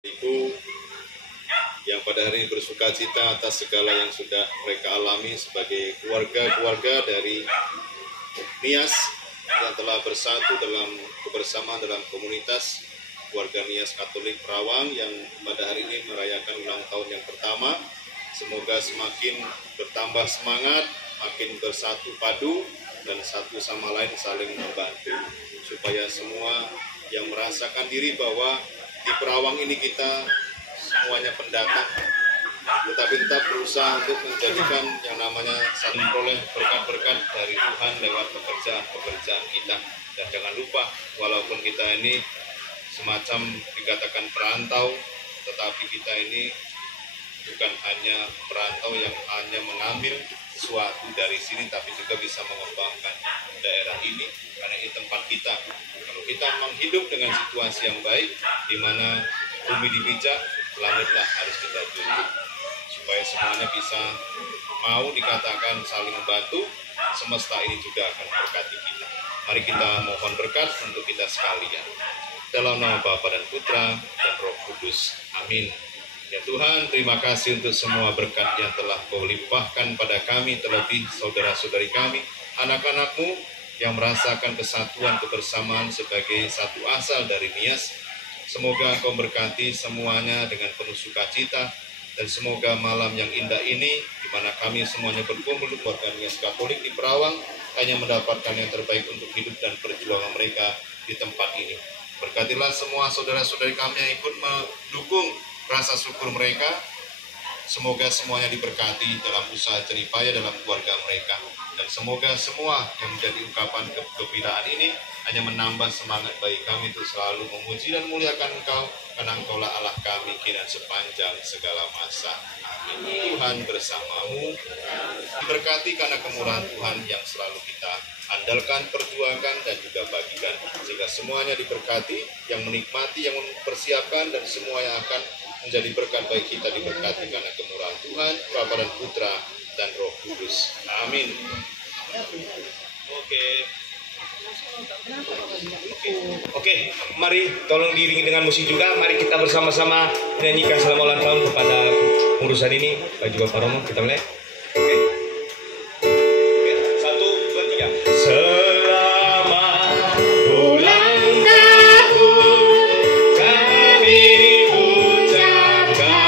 Ibu yang pada hari ini bersuka cita atas segala yang sudah mereka alami sebagai keluarga-keluarga dari Nias yang telah bersatu dalam kebersamaan dalam komunitas keluarga Nias Katolik Perawang yang pada hari ini merayakan ulang tahun yang pertama. Semoga semakin bertambah semangat, makin bersatu padu, dan satu sama lain saling membantu. Supaya semua yang merasakan diri bahwa di Perawang ini kita semuanya pendatang, tetapi tetap berusaha untuk menjadikan yang namanya saling memperoleh berkat-berkat dari Tuhan lewat pekerjaan-pekerjaan kita. Dan jangan lupa, walaupun kita ini semacam dikatakan perantau, tetapi kita ini bukan hanya perantau yang hanya mengambil sesuatu dari sini, tapi juga bisa mengembangkan daerah ini, karena ini tempat kita. Kalau kita memang hidup dengan situasi yang baik, di mana bumi dipijak, langitlah harus kita tuju. Supaya semuanya bisa mau dikatakan saling membantu, semesta ini juga akan berkati kita. Mari kita mohon berkat untuk kita sekalian. Dalam nama Bapa dan Putra dan Roh Kudus. Amin. Ya Tuhan, terima kasih untuk semua berkat yang telah Kau limpahkan pada kami, terlebih saudara-saudari kami, anak-anak-Mu yang merasakan kesatuan kebersamaan sebagai satu asal dari Nias. Semoga Engkau berkati semuanya dengan penuh sukacita, dan semoga malam yang indah ini, di mana kami semuanya berkumpul keluarga Nias Katolik di Perawang, hanya mendapatkan yang terbaik untuk hidup dan perjuangan mereka di tempat ini. Berkatilah semua saudara-saudari kami yang ikut mendukung rasa syukur mereka. Semoga semuanya diberkati dalam usaha jeripaya dalam keluarga mereka. Dan semoga semua yang menjadi ungkapan kegembiraan ini hanya menambah semangat bagi kami untuk selalu memuji dan memuliakan Engkau, karena Engkaulah Allah kami kini dan sepanjang segala masa. Amin. Tuhan bersamamu. Diberkati karena kemurahan Tuhan yang selalu kita andalkan, perjuangkan, dan juga bagikan. Sehingga semuanya diberkati, yang menikmati, yang mempersiapkan, dan semua yang akan menjadi berkat bagi kita diberkati karena kemurahan Tuhan, Bapa dan Putra dan Roh Kudus. Amin. Oke, mari tolong diiringi dengan musik juga. Mari kita bersama-sama menyanyikan selamat ulang tahun kepada urusan ini. Juga Pak Romo, kita mulai. Oke. 1, 2, 3. Selamat ulang tahun kami ucapkan.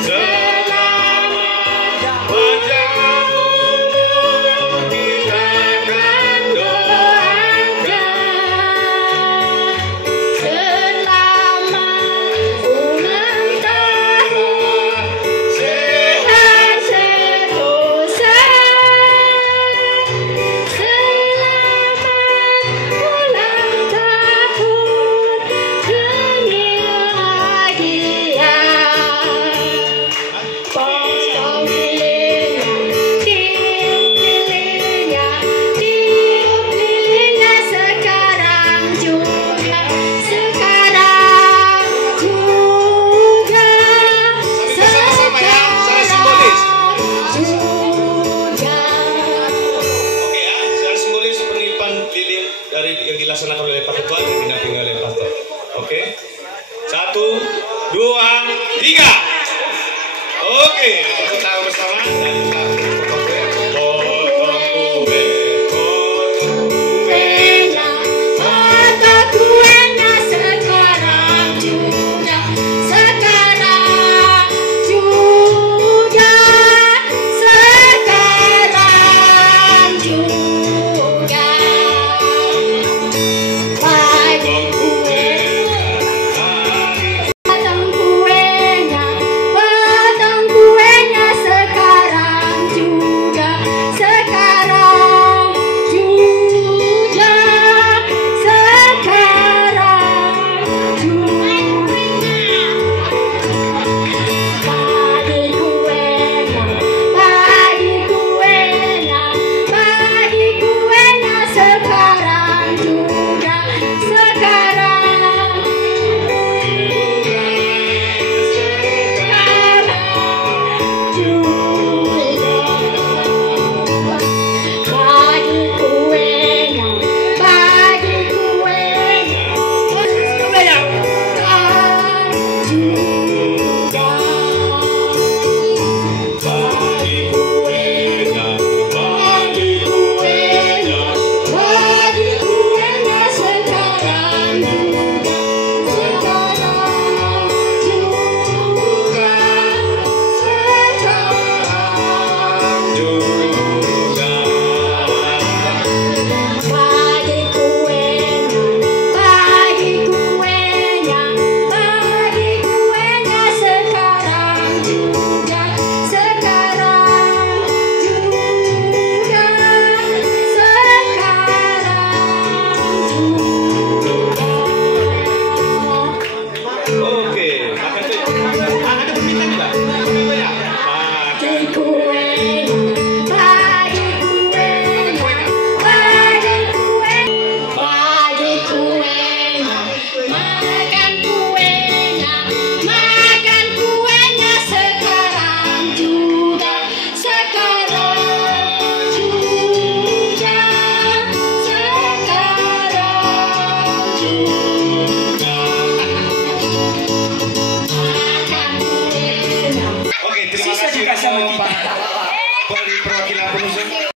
Selamat panjang umur kita akan doakan. Selamat ulang tahun, sehat sentosa. Selamat ulang tahun, dunia hadiah. Potong lilin, tiup lilinnya sekarang juga, Sama-sama ya, secara simbolis. juga. Oke ya, secara simbolis peniupan lilin dari yang dilaksanakan oleh Pak Ketua dan dinampingi oleh Pastor. Oke, 1, 2, 3. Oke.